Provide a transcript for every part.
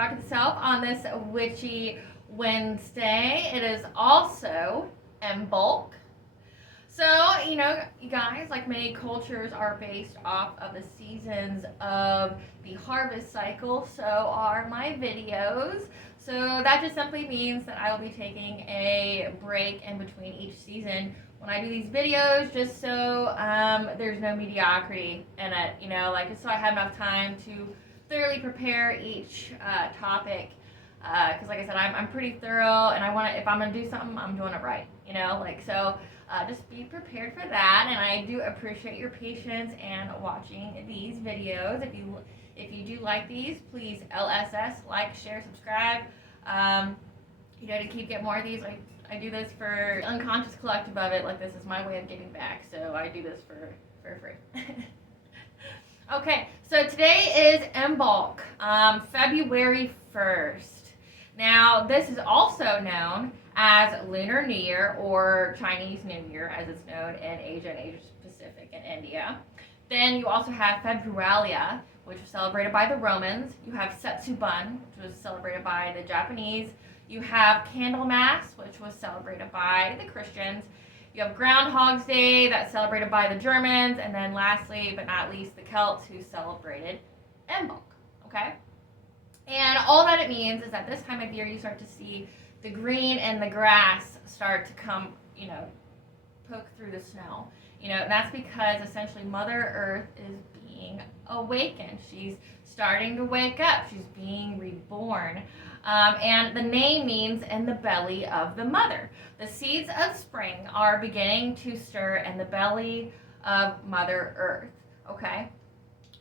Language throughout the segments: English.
talk itself on this Witchy Wednesday. It is also Imbolc. So, you guys, like many cultures, are based off of the seasons of the harvest cycle. So are my videos. So that just simply means that I will be taking a break in between each season when I do these videos, just so there's no mediocrity in it, just so I have enough time to thoroughly prepare each topic. Because like I said, I'm pretty thorough, and I want to, if I'm going to do something, I'm doing it right, so just be prepared for that. And I do appreciate your patience and watching these videos. If you do like these, please LSS, like, share, subscribe, to keep getting more of these. I do this for unconscious collective of it, like this is my way of giving back, so I do this for free. Okay, so today is Imbolc, February 1st. Now, this is also known as Lunar New Year, or Chinese New Year, as it's known in Asia and Asia Pacific and India. Then you also have Februalia, which was celebrated by the Romans. You have Setsubun, which was celebrated by the Japanese. You have Candelmas, which was celebrated by the Christians. You have Groundhog's Day, that's celebrated by the Germans. And then lastly, but not least, the Celts, who celebrated Imbolc, okay? And all that it means is that this time of year you start to see the green and the grass start to come, poke through the snow. And that's because essentially Mother Earth is being awakened. She's starting to wake up. She's being reborn. And the name means in the belly of the mother. The seeds of spring are beginning to stir in the belly of Mother Earth, okay?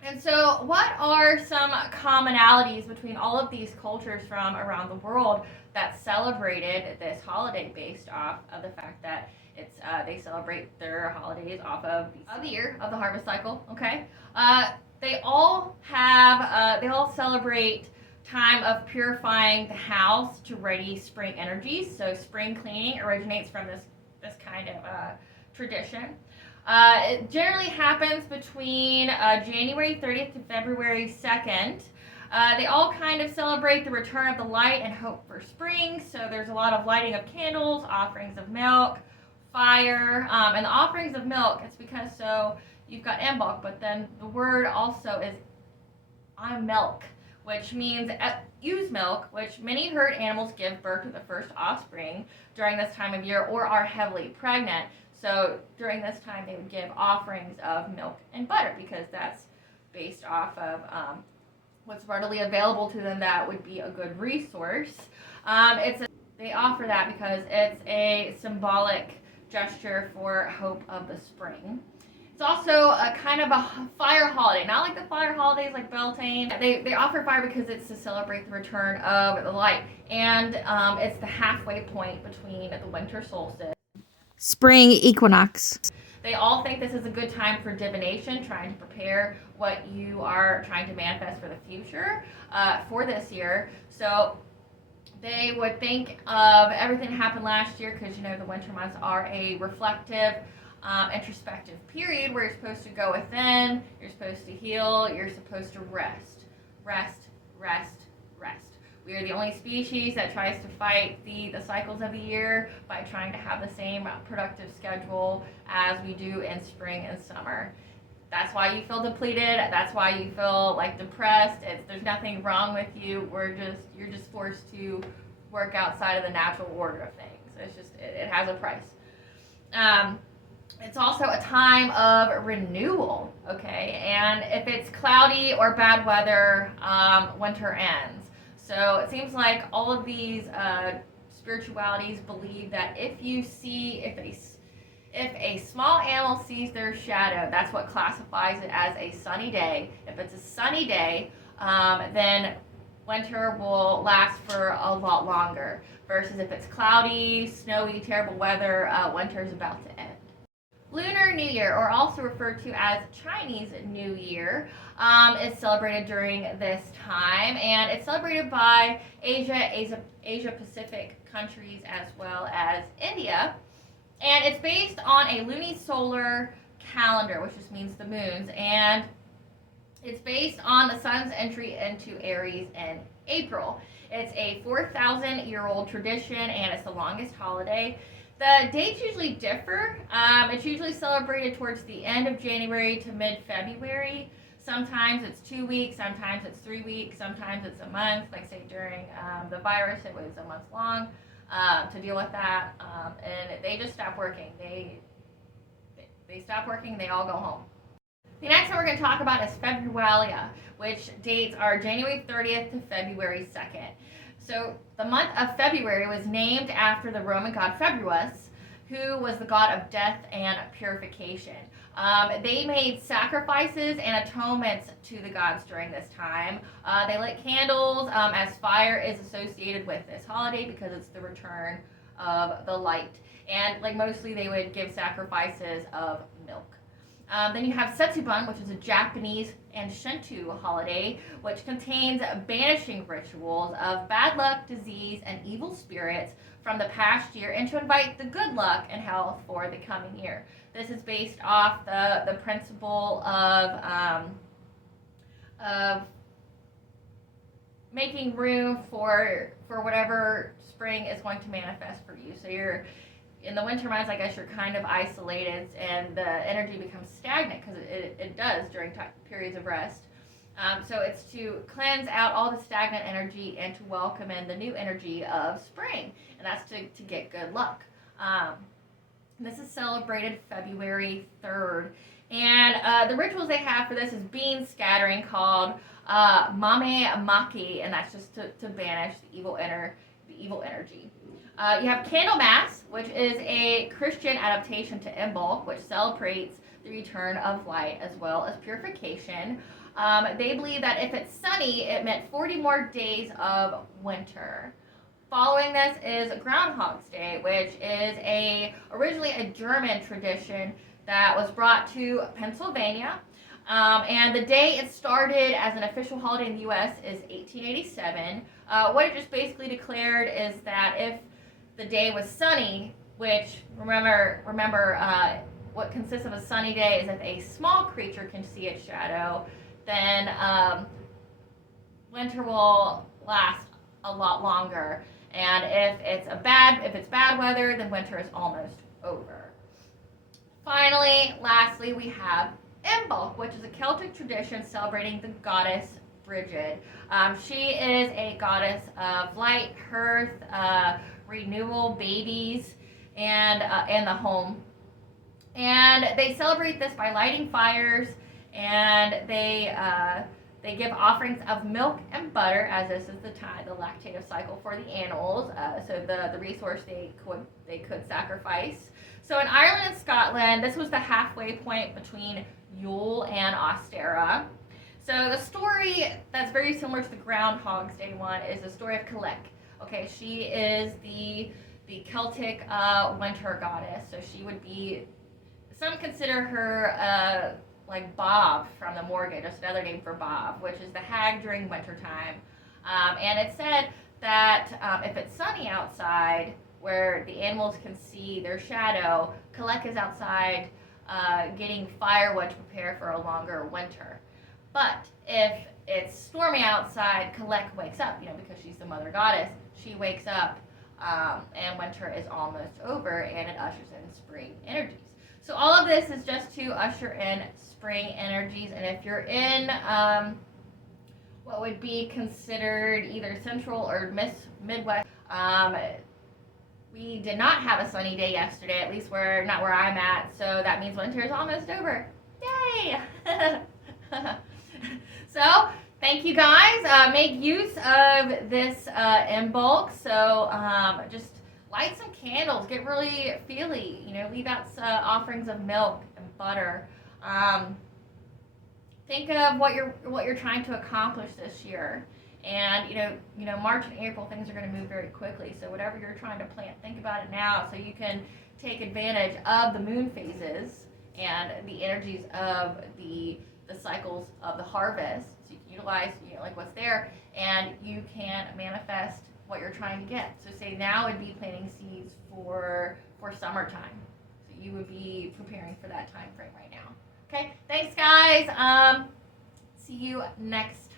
And so what are some commonalities between all of these cultures from around the world that celebrated this holiday based off of the fact that they celebrate their holidays off of the year of the harvest cycle, okay? They all celebrate time of purifying the house to ready spring energies. So spring cleaning originates from this kind of tradition. It generally happens between January 30th to February 2nd. They all kind of celebrate the return of the light and hope for spring. So there's a lot of lighting of candles, offerings of milk, fire, and the offerings of milk. It's because you've got Imbolc, but then the word also is I'm milk, which means use milk, which many herd animals give birth to the first offspring during this time of year or are heavily pregnant. So during this time, they would give offerings of milk and butter because that's based off of what's readily available to them that would be a good resource. They offer that because it's a symbolic gesture for hope of the spring. It's also a kind of a fire holiday, not like the fire holidays like Beltane. They offer fire because it's to celebrate the return of the light, and it's the halfway point between the winter solstice, spring equinox. They all think this is a good time for divination, trying to prepare what you are trying to manifest for the future for this year. So they would think of everything that happened last year because, the winter months are a reflective, introspective period where you're supposed to go within, you're supposed to heal, you're supposed to rest. Rest, rest, rest. We are the only species that tries to fight the cycles of the year by trying to have the same productive schedule as we do in spring and summer. That's why you feel depleted. That's why you feel like depressed. There's nothing wrong with you. You're just forced to work outside of the natural order of things. It has a price. It's also a time of renewal, okay? And if it's cloudy or bad weather, winter ends. So it seems like all of these spiritualities believe that if a small animal sees their shadow, that's what classifies it as a sunny day. If it's a sunny day, then winter will last for a lot longer. Versus if it's cloudy, snowy, terrible weather, winter is about to end. Lunar New Year, or also referred to as Chinese New Year, is celebrated during this time, and it's celebrated by Asia Pacific countries as well as India, and it's based on a lunisolar calendar, which just means the moons, and it's based on the sun's entry into Aries in April. It's a 4,000-year-old tradition, and it's the longest holiday. The dates usually differ. It's usually celebrated towards the end of January to mid-February. Sometimes it's 2 weeks, sometimes it's 3 weeks, sometimes it's a month. Like say during the virus, it was a month long to deal with that, and they just stop working. They stop working. They all go home. The next one we're going to talk about is Februalia, which dates are January 30th to February 2nd. So the month of February was named after the Roman god Februus, who was the god of death and purification. They made sacrifices and atonements to the gods during this time. They lit candles, as fire is associated with this holiday because it's the return of the light. And like mostly they would give sacrifices of milk. Then you have Setsubun, which is a Japanese and Shinto holiday, which contains banishing rituals of bad luck, disease, and evil spirits from the past year, and to invite the good luck and health for the coming year. This is based off the principle of making room for whatever spring is going to manifest for you. So you're in the winter months, I guess you're kind of isolated, and the energy becomes stagnant because it does during periods of rest. So it's to cleanse out all the stagnant energy and to welcome in the new energy of spring, and that's to get good luck. This is celebrated February 3rd, and the rituals they have for this is bean scattering called Mame Maki, and that's just to banish the evil energy. You have Candelmas, which is a Christian adaptation to Imbolc, which celebrates the return of light as well as purification. They believe that if it's sunny, it meant 40 more days of winter. Following this is Groundhog's Day, which is originally a German tradition that was brought to Pennsylvania. And the day it started as an official holiday in the U.S. is 1887. What it just basically declared is that if the day was sunny, which remember, what consists of a sunny day is if a small creature can see its shadow, then winter will last a lot longer. And if it's bad weather, then winter is almost over. Lastly, we have Imbolc, which is a Celtic tradition celebrating the goddess Brigid. She is a goddess of light, hearth, renewal, babies, and the home. And they celebrate this by lighting fires, and they give offerings of milk and butter, as this is the lactative cycle for the animals, so the resource they could sacrifice. So in Ireland and Scotland, this was the halfway point between Yule and Ostara. So the story that's very similar to the Groundhog's Day one is the story of Killek. Okay, she is the Celtic winter goddess. So she would be, some consider her like Bob from the Morgan, just another name for Bob, which is the hag during wintertime. And it's said that if it's sunny outside, where the animals can see their shadow, Killek is outside getting firewood to prepare for a longer winter. But if it's stormy outside, Killek wakes up, because she's the mother goddess. She wakes up, and winter is almost over, and it ushers in spring energies. So all of this is just to usher in spring energies, and if you're in what would be considered either central or Midwest, we did not have a sunny day yesterday, at least not where I'm at, so that means winter is almost over. Yay! So, thank you guys. Make use of this Imbolc. So, just light some candles. Get really feely. Leave out offerings of milk and butter. Think of what you're trying to accomplish this year. And March and April, things are going to move very quickly. So whatever you're trying to plant, think about it now, so you can take advantage of the moon phases and the energies of the cycles of the harvest. So you can utilize like what's there, and you can manifest what you're trying to get. So say now would be planting seeds for summertime. So you would be preparing for that time frame right now. Okay, thanks guys. See you next